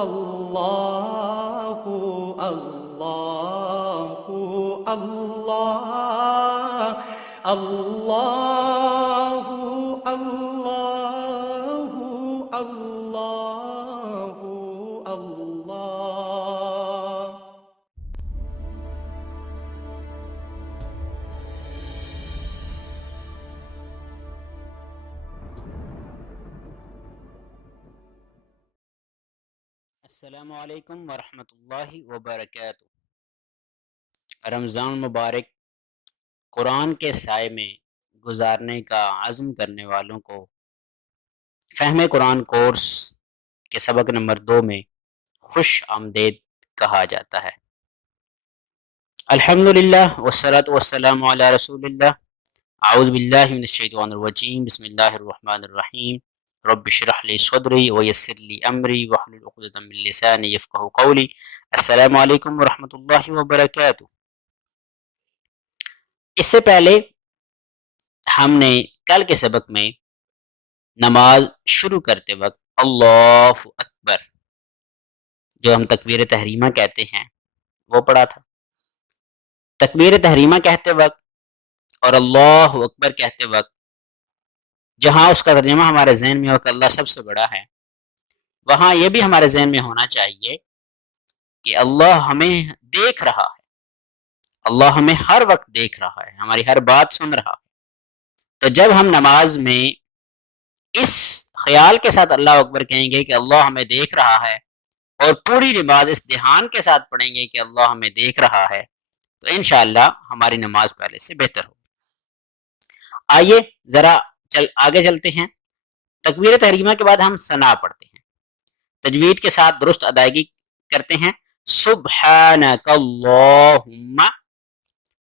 اللہ اللہ اللہ اللہ اللہ اللہ اللہ۔ السلام علیکم ورحمۃ اللہ وبرکاتہ۔ رمضان مبارک قرآن کے سائے میں گزارنے کا عزم کرنے والوں کو فہم قرآن کورس کے سبق نمبر 2 میں خوش آمدید کہا جاتا ہے۔ الحمدللہ والصلاۃ والسلام علی رسول اللہ۔ اعوذ باللہ من الشیطان الرجیم، بسم اللہ الرحمن الرحیم۔ رب اشرح لی صدری ویسر لی امری واحلل عقدۃ من لسانی یفقہوا قولی۔ السلام علیکم ورحمۃ اللہ وبرکاتہ۔ اس سے پہلے ہم نے کل کے سبق میں نماز شروع کرتے وقت اللہ اکبر، جو ہم تکبیر تحریمہ کہتے ہیں، وہ پڑھا تھا۔ تکبیر تحریمہ کہتے وقت اور اللہ اکبر کہتے وقت جہاں اس کا ترجمہ ہمارے ذہن میں ہو کہ اللہ سب سے بڑا ہے، وہاں یہ بھی ہمارے ذہن میں ہونا چاہیے کہ اللہ ہمیں دیکھ رہا ہے، اللہ ہمیں ہر وقت دیکھ رہا ہے، ہماری ہر بات سن رہا ہے۔ تو جب ہم نماز میں اس خیال کے ساتھ اللہ اکبر کہیں گے کہ اللہ ہمیں دیکھ رہا ہے، اور پوری نماز اس دھیان کے ساتھ پڑھیں گے کہ اللہ ہمیں دیکھ رہا ہے، تو انشاءاللہ ہماری نماز پہلے سے بہتر ہوگی۔ آئیے ذرا آگے چلتے ہیں۔ تکبیر تحریمہ کے بعد ہم ثنا پڑھتے ہیں، تجوید کے ساتھ درست ادائیگی کرتے ہیں۔ سبحانک اللہم۔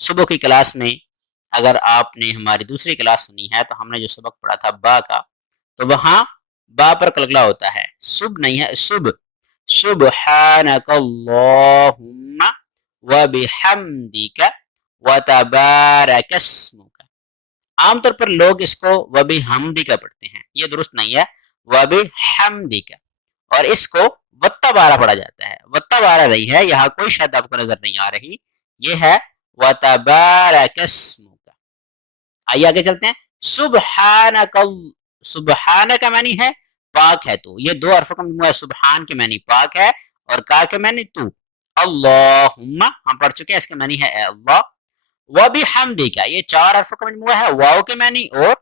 صبح کی کلاس میں اگر آپ نے ہماری دوسری کلاس سنی ہے تو ہم نے جو سبق پڑھا تھا با کا، تو وہاں با پر کلکلا ہوتا ہے، سب نہیں ہے، سب۔ سبحانک اللہم وبحمدک وتبارک اسمک۔ عام طور پر لوگ اس کو وبحمدک پڑھتے ہیں، یہ درست نہیں ہے، وبحمدک، اور اس کو وتبارہ پڑھا جاتا ہے، وتبارہ نہیں ہے، یہاں کوئی شد آپ کو نظر نہیں آ رہی، یہ ہے وتبارک اسمک۔ آئیے آگے چلتے ہیں۔ سبحانک، سبحانہ کا معنی ہے پاک ہے تو، یہ دو حرفوں کا مجموعہ ہے، سبحان کے معنی پاک ہے اور کا کے معنی تو۔ اللہم ہم پڑھ چکے ہیں، اس کے معنی ہے اے اللہ۔ وبحمدک، یہ چار حرفوں کا مجموعہ ہے، واو کے معنی اور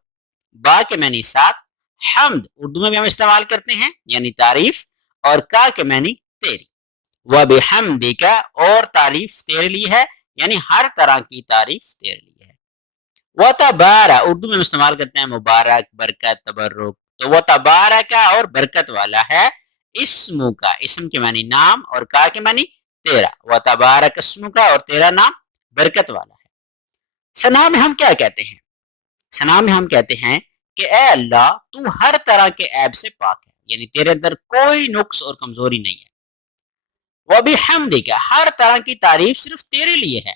با کے معنی ساتھ۔ حمد اردو میں بھی ہم استعمال کرتے ہیں، یعنی تعریف، اور کا کے معنی تیری۔ وبحمدک، اور تعریف تیرے لیے ہے، یعنی ہر طرح کی تعریف تیرے لیے ہے۔ وتبارہ اردو میں ہم استعمال کرتے ہیں مبارک، برکت، تبرک، تو وتبارک اور برکت والا ہے۔ اسم کا، اسم کے معنی نام، اور کا کے معنی تیرا۔ وتبارک اسم کا، اور تیرا نام برکت والا ہے۔ ثنا میں ہم کیا کہتے ہیں؟ ثنا میں ہم کہتے ہیں کہ اے اللہ تو ہر طرح کے عیب سے پاک ہے، یعنی تیرے اندر کوئی نقص اور کمزوری نہیں ہے۔ وبحمدک، ہر طرح کی تعریف صرف تیرے لیے ہے،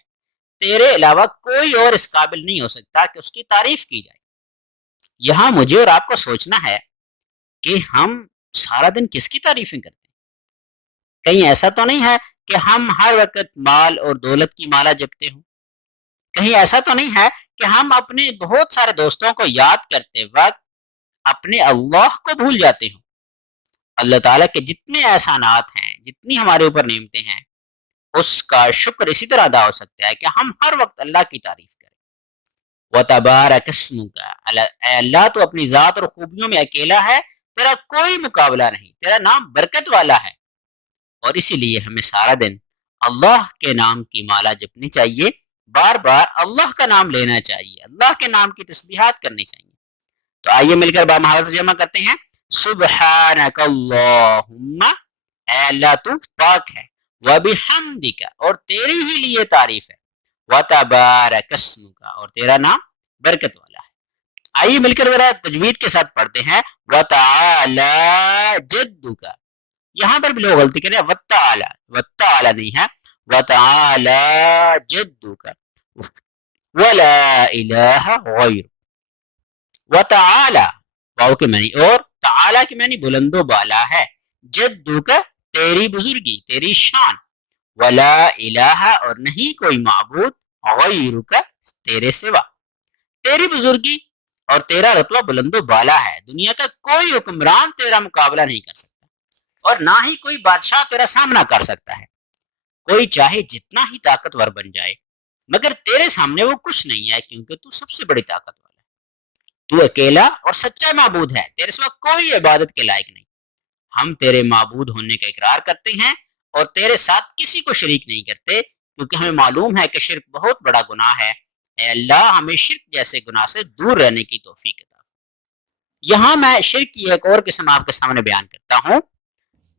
تیرے علاوہ کوئی اور اس قابل نہیں ہو سکتا کہ اس کی تعریف کی جائے۔ یہاں مجھے اور آپ کو سوچنا ہے کہ ہم سارا دن کس کی تعریفیں کرتے ہیں؟ کہیں ایسا تو نہیں ہے کہ ہم ہر وقت مال اور دولت کی مالا جپتے ہوں؟ کہیں ایسا تو نہیں ہے کہ ہم اپنے بہت سارے دوستوں کو یاد کرتے وقت اپنے اللہ کو بھول جاتے ہوں؟ اللہ تعالیٰ کے جتنے احسانات ہیں، جتنی ہمارے اوپر نعمتیں ہیں، اس کا شکر اسی طرح ادا ہو سکتا ہے کہ ہم ہر وقت اللہ کی تعریف کریں۔ وتبارک اسمک، اے اللہ تو اپنی ذات اور خوبیوں میں اکیلا ہے، تیرا کوئی مقابلہ نہیں، تیرا نام برکت والا ہے، اور اسی لیے ہمیں سارا دن اللہ کے نام کی مالا جپنی چاہیے، بار بار اللہ کا نام لینا چاہیے، اللہ کے نام کی تسبیحات کرنی چاہیے۔ تو آئیے مل کر بامہارت جمع کرتے ہیں۔ سبحانک اللہم، اے اللہ تو پاک ہے، وبحمدک، اور تیری ہی لیے تعریف ہے، وتبارک اسمک، اور تیرا نام برکت والا ہے۔ آئیے مل کر ذرا تجوید کے ساتھ پڑھتے ہیں۔ وتعالی جدک، یہاں پر بھی لوگ غلطی کریں، وتعالی، وتعالی نہیں ہے، وتعالی جدک ولا الہ غیر۔ وتعالی واو کے معنی اور، تعالی کے معنی بلند و بالا ہے، جدک تیری بزرگی، تیری شان، ولا الہ اور نہیں کوئی معبود غیرک تیرے سوا، تیری بزرگی اور تیرا رتبہ بلند و بالا ہے، دنیا کا کوئی حکمران تیرا مقابلہ نہیں کر سکتا اور نہ ہی کوئی بادشاہ تیرا سامنا کر سکتا ہے، کوئی چاہے جتنا ہی طاقتور بن جائے مگر تیرے سامنے وہ کچھ نہیں ہے، کیونکہ تو سب سے بڑی طاقت والا ہے، تو اکیلا اور سچا معبود ہے، تیرے سوا کوئی عبادت کے لائق نہیں، ہم تیرے معبود ہونے کا اقرار کرتے ہیں اور تیرے ساتھ کسی کو شریک نہیں کرتے، کیونکہ ہمیں معلوم ہے کہ شرک بہت بڑا گناہ ہے، اے اللہ ہمیں شرک جیسے گناہ سے دور رہنے کی توفیق عطا۔ یہاں میں شرک کی ایک اور قسم آپ کے سامنے بیان کرتا ہوں۔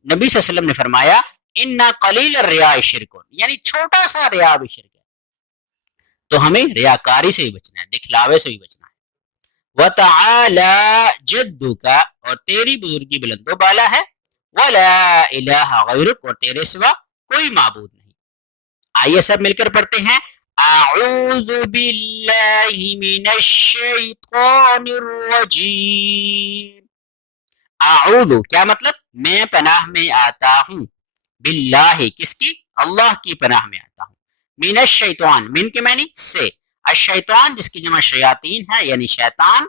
نبی صلی اللہ علیہ وسلم نے فرمایا اِنَّ قَلِيلَ الرِّيَاءِ شِرْكٌ، یعنی چھوٹا سا ریا بھی شرک ہے، تو ہمیں ریاکاری سے بھی بچنا ہے، دکھلاوے سے بھی بچنا ہے۔ وَتَعَالَى جَدُّكَ اور تیری بزرگی بلند و بالا ہے، وَلَا إِلَٰهَ غَيْرُكَ اور تیرے سوا کوئی معبود نہیں۔ آئیے سب مل کر پڑھتے ہیں اعوذ باللہ من الشیطان الرجیم۔ اعوذ کیا مطلب؟ میں پناہ میں آتا ہوں، باللہ کس کی؟ اللہ کی پناہ میں آتا ہوں، من الشیطان، من کے معنی سے، الشیطان جس کی جمع شیاطین ہے یعنی شیطان،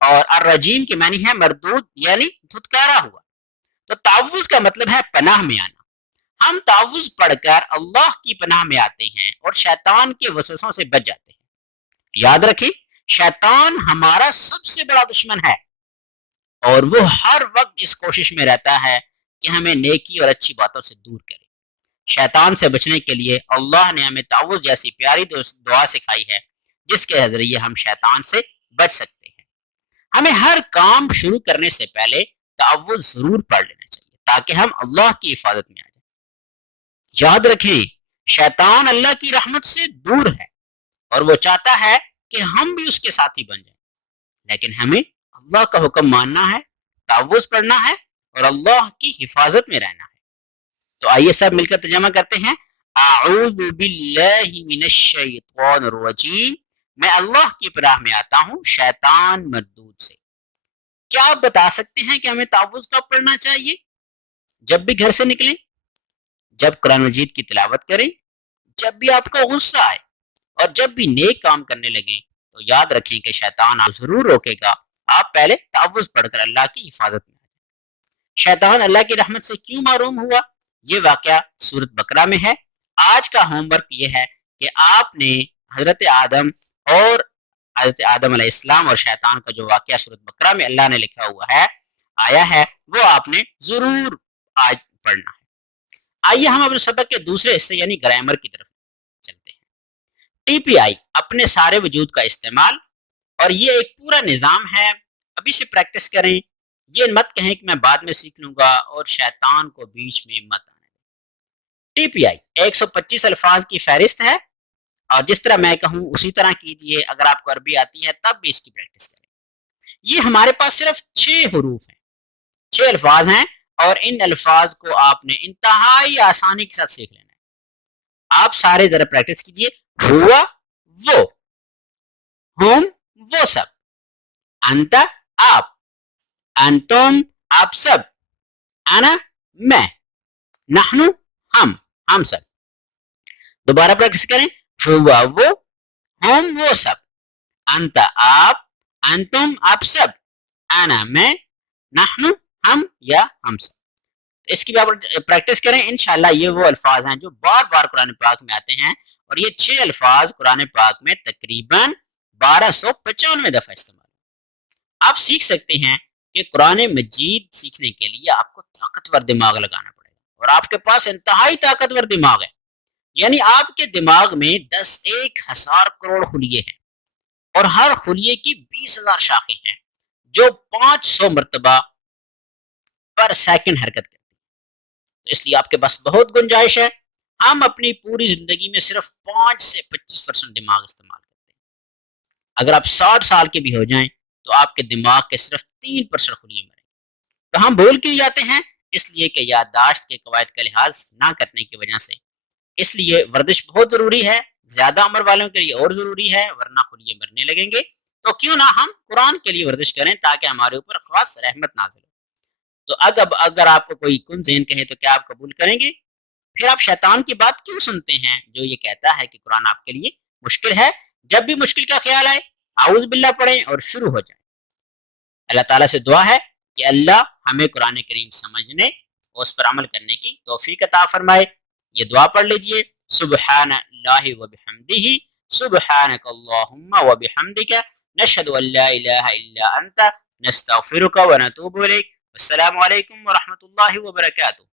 اور الرجیم کے معنی ہے مردود یعنی دھتکارا ہوا، تو تعوذ کا مطلب ہے پناہ میں آنا۔ ہم تعوذ پڑھ کر اللہ کی پناہ میں آتے ہیں اور شیطان کے وسوسوں سے بچ جاتے ہیں۔ یاد رکھیں شیطان ہمارا سب سے بڑا دشمن ہے اور وہ ہر وقت اس کوشش میں رہتا ہے کہ ہمیں نیکی اور اچھی باتوں سے دور کرے۔ شیطان سے بچنے کے لیے اللہ نے ہمیں تعوذ جیسی پیاری دعا سکھائی ہے جس کے ذریعے ہم شیطان سے بچ سکتے ہیں۔ ہمیں ہر کام شروع کرنے سے پہلے تعوذ ضرور پڑھ لینا چاہیے تاکہ ہم اللہ کی حفاظت میں آ جائیں۔ یاد رکھیں شیطان اللہ کی رحمت سے دور ہے اور وہ چاہتا ہے کہ ہم بھی اس کے ساتھی بن جائیں، لیکن ہمیں اللہ کا حکم ماننا ہے، تعوذ پڑھنا ہے اور اللہ کی حفاظت میں رہنا ہے۔ تو آئیے سب مل کر ترجمہ کرتے ہیں اعوذ باللہ من الشیطان الرجیم، میں اللہ کی پناہ میں آتا ہوں شیطان مردود سے۔ کیا آپ بتا سکتے ہیں کہ ہمیں تعوذ کب پڑھنا چاہیے؟ جب بھی گھر سے نکلیں، جب قرآن مجید کی تلاوت کریں، جب بھی آپ کو غصہ آئے اور جب بھی نیک کام کرنے لگیں، تو یاد رکھیں کہ شیطان آپ ضرور روکے گا، آپ پہلے تعوذ پڑھ کر اللہ کی حفاظت میں آ جائیں۔ شیطان اللہ کی رحمت سے کیوں محروم ہوا؟ یہ واقعہ سورۃ بقرہ میں ہے۔ آج کا ہوم ورک یہ ہے کہ آپ نے حضرت آدم علیہ السلام اور شیطان کا جو واقعہ سورۃ بقرہ میں اللہ نے لکھا ہوا ہے، آیا ہے، وہ آپ نے ضرور آج پڑھنا ہے۔ آئیے ہم اپنے سبق کے دوسرے حصے یعنی گرامر کی طرف چلتے ہیں۔ ٹی پی آئی اپنے سارے وجود کا استعمال، اور یہ ایک پورا نظام ہے، ابھی سے پریکٹس کریں، یہ مت کہیں کہ میں بعد میں سیکھ لوں گا اور شیطان کو بیچ میں مت آنے دیں۔ ٹی پی آئی 125 الفاظ کی فہرست ہے اور جس طرح میں کہوں اسی طرح کیجئے، اگر آپ کو عربی آتی ہے تب بھی اس کی پریکٹس کریں۔ یہ ہمارے پاس صرف 6 حروف ہیں، 6 الفاظ ہیں اور ان الفاظ کو آپ نے انتہائی آسانی کے ساتھ سیکھ لینا ہے۔ آپ سارے ذرا پریکٹس کیجئے۔ ہوا وہ، ہم وہ سب، انت آپ، انتم آپ سب، انا میں، نحن ہم سب۔ دوبارہ پریکٹس کریں۔ ہوا وہ، ہم وہ سب، انت آپ، انتم آپ سب، انا میں، نحن ہم یا ہم سب۔ اس کی پریکٹس کریں، انشاءاللہ یہ وہ الفاظ ہیں جو بار بار قرآن پاک میں آتے ہیں، اور یہ 6 الفاظ قرآن پاک میں تقریباً 1295 دفعہ استعمال۔ آپ سیکھ سکتے ہیں کہ قرآن مجید سیکھنے کے لیے آپ کو طاقتور دماغ لگانا پڑے گا، اور آپ کے پاس انتہائی طاقتور دماغ ہے، یعنی آپ کے دماغ میں 10,000 کروڑ خلیے ہیں اور ہر خلیے کی 20,000 شاخیں ہیں جو 500 مرتبہ پر سیکنڈ حرکت کرتی ہیں۔ اس لیے آپ کے پاس بہت گنجائش ہے۔ ہم اپنی پوری زندگی میں صرف 5 سے 25% دماغ استعمال کرتے ہیں۔ اگر آپ 60 سال کے بھی ہو جائیں تو آپ کے دماغ کے صرف 3% خلیے مریں گے۔ تو ہم بھول کیوں جاتے ہیں؟ اس لیے کہ یادداشت کے قواعد کا لحاظ نہ کرنے کی وجہ سے۔ اس لیے ورزش بہت ضروری ہے، زیادہ عمر والوں کے لیے اور ضروری ہے، ورنہ خلیے مرنے لگیں گے۔ تو کیوں نہ ہم قرآن کے لیے ورزش کریں تاکہ ہمارے اوپر خاص رحمت نازل ہو۔ تو اگر آپ کو کوئی کن ذہن کہے تو کیا آپ قبول کریں گے؟ پھر آپ شیطان کی بات کیوں سنتے ہیں جو یہ کہتا ہے کہ قرآن آپ کے لیے مشکل ہے؟ جب بھی مشکل کا خیال آئے اعوذ باللہ پڑھیں اور شروع ہو جائیں۔ اللہ تعالیٰ سے دعا ہے کہ اللہ ہمیں قرآن کریم سمجھنے اور اس پر عمل کرنے کی توفیق عطا فرمائے۔ یہ دعا پڑھ لیجئے، سبحان اللہ و بحمدہ، سبحانک اللہم و بحمدک، نشہد ان لا الہ الا انت، نستغفرک و نتوب الیک۔ السلام علیکم ورحمۃ اللہ وبرکاتہ۔